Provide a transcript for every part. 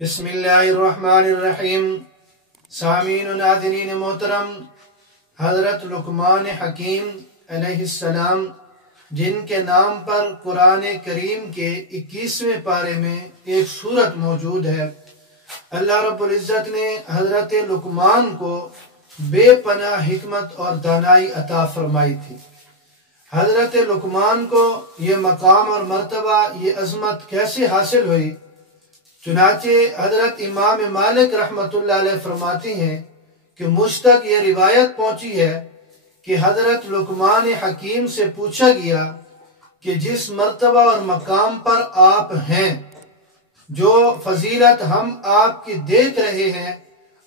بسم اللہ الرحمن الرحیم۔ سامعین و ناظرین محترم، حضرت لقمان حکیم علیہ السلام جن کے نام پر قرآن کریم کے 21ویں پارے میں ایک سورت موجود ہے، اللہ رب العزت نے حضرت لقمان کو بے پناہ حکمت اور دانائی عطا فرمائی تھی۔ حضرت لقمان کو یہ مقام اور مرتبہ، یہ عظمت کیسے حاصل ہوئی؟ چنانچہ حضرت امام مالک رحمۃ اللہ علیہ فرماتی ہیں کہ مجھ تک یہ روایت پہنچی ہے کہ حضرت لقمان حکیم سے پوچھا گیا کہ جس مرتبہ اور مقام پر آپ ہیں، جو فضیلت ہم آپ کی دیکھ رہے ہیں،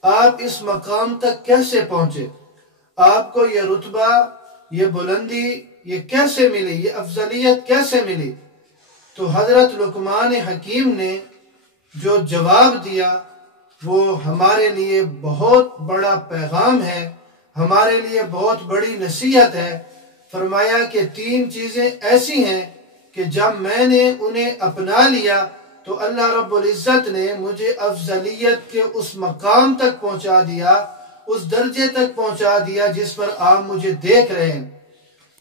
آپ اس مقام تک کیسے پہنچے؟ آپ کو یہ رتبہ، یہ بلندی، یہ کیسے ملی؟ یہ افضلیت کیسے ملی؟ تو حضرت لقمان حکیم نے جو جواب دیا وہ ہمارے لیے بہت بڑا پیغام ہے، ہمارے لیے بہت بڑی نصیحت ہے۔ فرمایا کہ 3 چیزیں ایسی ہیں کہ جب میں نے انہیں اپنا لیا تو اللہ رب العزت نے مجھے افضلیت کے اس مقام تک پہنچا دیا، اس درجے تک پہنچا دیا جس پر آپ مجھے دیکھ رہے ہیں۔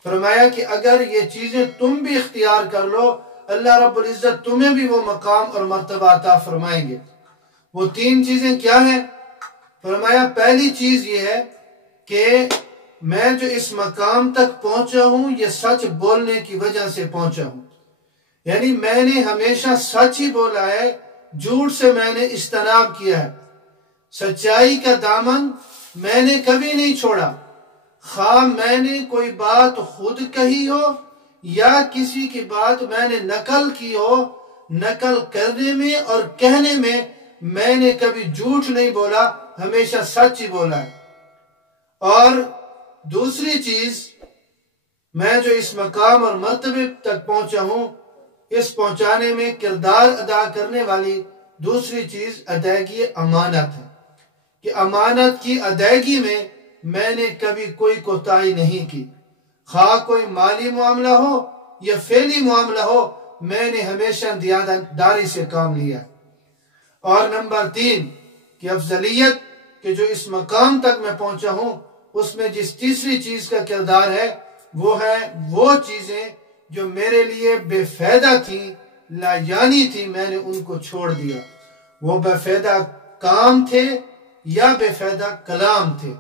فرمایا کہ اگر یہ چیزیں تم بھی اختیار کر لو، اللہ رب العزت تمہیں بھی وہ مقام اور مرتبہ عطا فرمائیں گے۔ وہ 3 چیزیں کیا ہیں؟ فرمایا پہلی چیز یہ ہے کہ میں جو اس مقام تک پہنچا ہوں یہ سچ بولنے کی وجہ سے پہنچا ہوں، یعنی میں نے ہمیشہ سچ ہی بولا ہے، جھوٹ سے میں نے اجتناب کیا ہے، سچائی کا دامن میں نے کبھی نہیں چھوڑا، خواہ میں نے کوئی بات خود کہی ہو یا کسی کی بات میں نے نقل کی ہو، نقل کرنے میں اور کہنے میں نے کبھی جھوٹ نہیں بولا، ہمیشہ سچ ہی بولا ہے۔ اور دوسری چیز، میں جو اس مقام اور مرتبے تک پہنچا ہوں، اس پہنچانے میں کردار ادا کرنے والی دوسری چیز ادائیگی امانت ہے، کہ امانت کی ادائیگی میں نے کبھی کوئی کوتاہی نہیں کی، خواہ کوئی مالی معاملہ ہو یا فعلی معاملہ ہو، میں نے ہمیشہ دیانتداری سے کام لیا۔ اور نمبر 3 کہ افضلیت کہ جو اس مقام تک میں پہنچا ہوں، اس میں جس تیسری چیز کا کردار ہے وہ ہے وہ چیزیں جو میرے لیے بے فائدہ تھیں، لا یعنی تھی، میں نے ان کو چھوڑ دیا۔ وہ بے فائدہ کام تھے یا بے فائدہ کلام تھے،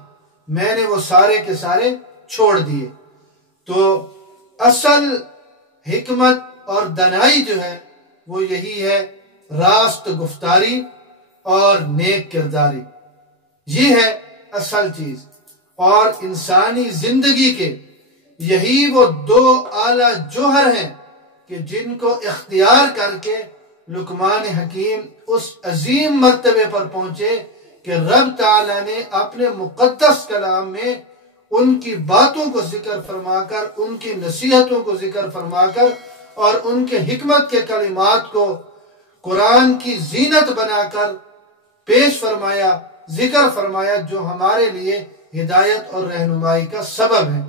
میں نے وہ سارے کے سارے چھوڑ دیے۔ تو اصل حکمت اور دانائی جو ہے وہ یہی ہے، راست گفتاری اور نیک کرداری، یہ ہے اصل چیز۔ اور انسانی زندگی کے یہی وہ 2 اعلیٰ جوہر ہیں کہ جن کو اختیار کر کے لقمان حکیم اس عظیم مرتبے پر پہنچے کہ رب تعالیٰ نے اپنے مقدس کلام میں ان کی باتوں کو ذکر فرما کر، ان کی نصیحتوں کو ذکر فرما کر اور ان کے حکمت کے کلمات کو قرآن کی زینت بنا کر پیش فرمایا، ذکر فرمایا، جو ہمارے لیے ہدایت اور رہنمائی کا سبب ہے۔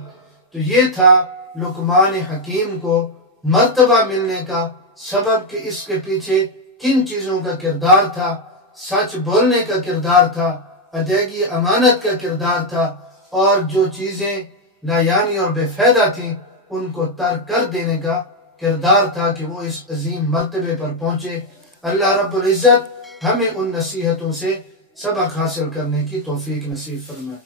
تو یہ تھا لقمان حکیم کو مرتبہ ملنے کا سبب کہ اس کے پیچھے کن چیزوں کا کردار تھا۔ سچ بولنے کا کردار تھا، ادائیگی امانت کا کردار تھا، اور جو چیزیں لا یعنی اور بے فائدہ تھیں ان کو ترک کر دینے کا کردار تھا کہ وہ اس عظیم مرتبے پر پہنچے۔ اللہ رب العزت ہمیں ان نصیحتوں سے سبق حاصل کرنے کی توفیق نصیب فرمائے۔